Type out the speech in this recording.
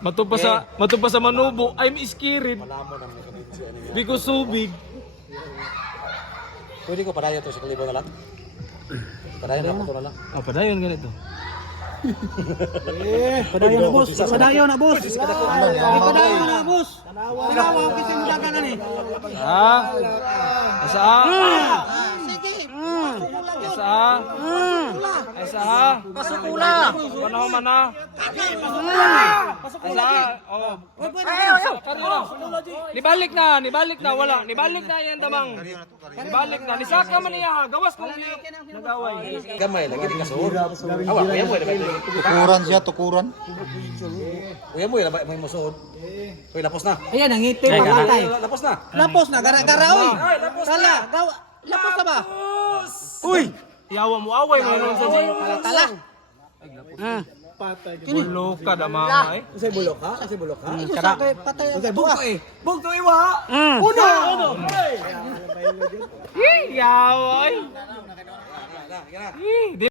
Matupa sa manubo, I'm scared. Because so big. Pwede ko padayon to sa kalibo na lang. Padayon na po na lang. Ah, padayon ganito. Padayon na boss. Padayon na boss. Padayon na boss. Tanawa kasi mo daganan eh. Ha? Asa? Asa? Asa? Pasukula. Panahon man na. Asa? Oh. Nibalik na, wala. Nibalik na yan damang. Nibalik na. Nisaka man niya ha. Gawas kung nagaway. Gamay lagi di kasuod. Awa, kuya mo na. Tukuran siya, tukuran. Kuya mo na may musuod. Kuya lapos na. Ayan, nangiti pa patay. Lapos na. Lapos na, gara-gara oy. Tala, lapos na ba? Uy! Yawa mo away mo nun sa G. Tala. Bulo ka damang ay. Kasi bulok ha? Kasi bulok ha? Patay. Bug to iwa. Uno. Yawa ay. Na. Di